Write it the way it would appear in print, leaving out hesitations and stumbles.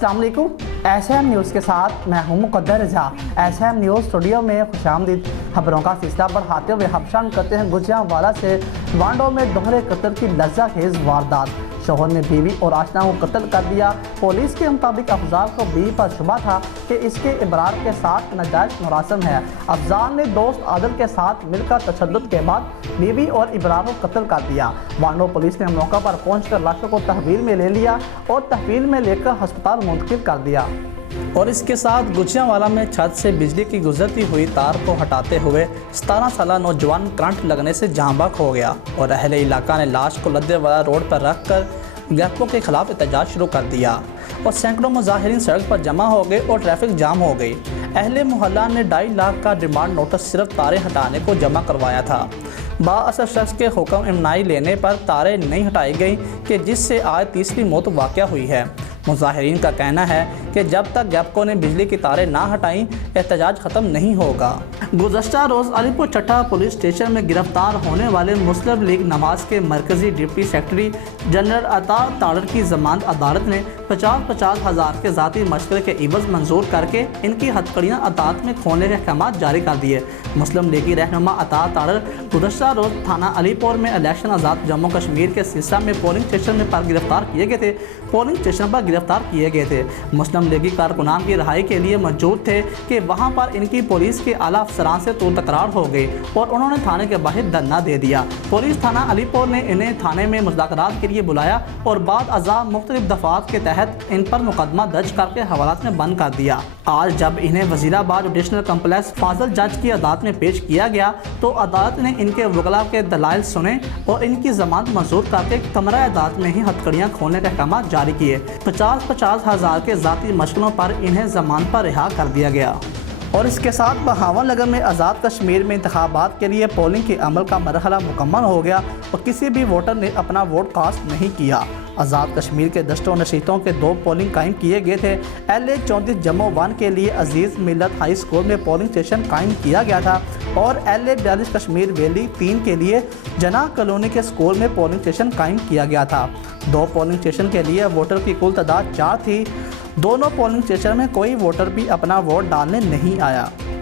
अस्सलाम वालेकुम। SM news के साथ मैं हूं मुक़द्दर रज़ा। एसएम न्यूज़ स्टूडियो में खुशामदीद। खबरों का सिलसिला बढ़ाते हुए हम करते हैं गुजरांवाला से। वांडो में दोहरे कत्ल की लज्जाखेज़ वारदात। शोहर ने बीवी और आशना को कत्ल कर दिया। पुलिस के मुताबिक अफजाल को बीवी पर शुबा था कि इसके इबरार के साथ नाजायज़ मुरासम है। अफजाल ने दोस्त आदिल के साथ मिलकर तशद्दुद के बाद बीवी और इबरार को कत्ल कर दिया। वांडो पुलिस ने मौका पर पहुंचकर लाशों को तहवील में ले लिया और तहवील में लेकर अस्पताल मुंतकिल कर दिया। और इसके साथ गुजरांवाला में छत से बिजली की गुजरती हुई तार को हटाते हुए 17 साल नौजवान करंट लगने से जहाँ बहक हो गया और अहले इलाका ने लाश को लद्देवाला रोड पर रख कर गैपों के खिलाफ एहतजाज शुरू कर दिया और सैकड़ों मुजाहिरीन सड़क पर जमा हो गए और ट्रैफिक जाम हो गई। अहले मोहल्ला ने 2.5 लाख का डिमांड नोटिस सिर्फ तारें हटाने को जमा करवाया था। बाअसर शख्स के हुक्म इमनाई लेने पर तारें नहीं हटाई गई कि जिससे आज तीसरी मौत वाक़या हुई है। मुजाहिरीन का कहना है कि जब तक गैपकों ने बिजली की तारें ना हटाई एहतजाज ख़त्म नहीं होगा। गुज़श्ता रोज़ अलीपुर चट्टा पुलिस स्टेशन में गिरफ्तार होने वाले मुस्लिम लीग नवाज के मरकज़ी डिप्टी सेक्रेटरी जनरल अता ताड़र की ज़मानत अदालत ने 50-50 हज़ार के ज़ाती मशवरे के इवज़ मंजूर करके इनकी हथकड़ियाँ अदालत में खोलने के अहकाम जारी कर दिए। मुस्लिम लीगी रहनुमा अता ताड़र गुज़श्ता रोज़ थाना अलीपुर में इलेक्शन आज़ाद जम्मू कश्मीर के सिरसा में पोलिंग स्टेशन पर गिरफ्तार किए गए थे। मुस्लिम लीगी कारकुनान की रिहाई के लिए मौजूद थे कि वहां पर इनकी पुलिस के आला अफसरान से तू तकरार हो गई और उन्होंने थाने के बाहर धरना दे दिया। पुलिस थाना अलीपुर ने इन्हें थाने में मुज़ाकरात के लिए बुलाया और बाद अज़ा मुख्तलिफ दफ़ात के तहत इन पर मुकदमा दर्ज करके हवालात में बंद कर दिया। आज जब इन्हें वज़ीराबाद एडिशनल कम्प्लेक्स फाजिल जज की अदालत में पेश किया गया तो अदालत ने इनके वकला के दलाइल सुने और इनकी जमानत मंजूर करके कमरा अदालत में ही हथकड़ियाँ खोलने के अहकाम जारी किए। 50-50 हज़ार के ज़ाती मशगलों पर इन्हें ज़मानत पर रिहा कर दिया गया। और इसके साथ बहावनगर में आज़ाद कश्मीर में इंतखाबात के लिए पोलिंग के अमल का मरहला मुकम्मल हो गया और किसी भी वोटर ने अपना वोट कास्ट नहीं किया। आज़ाद कश्मीर के दस्तों नशीतों के 2 पोलिंग कायम किए गए थे। LA 34 जम्मू 1 के लिए अजीज़ मिल्लत हाई स्कूल में पोलिंग स्टेशन कायम किया गया था और LA 42 कश्मीर वैली 3 के लिए जना कॉलोनी के स्कूल में पोलिंग स्टेशन कायम किया गया था। 2 पोलिंग स्टेशन के लिए वोटर की कुल तादाद 4 थी। दोनों पोलिंग स्टेशन में कोई वोटर भी अपना वोट डालने नहीं आया।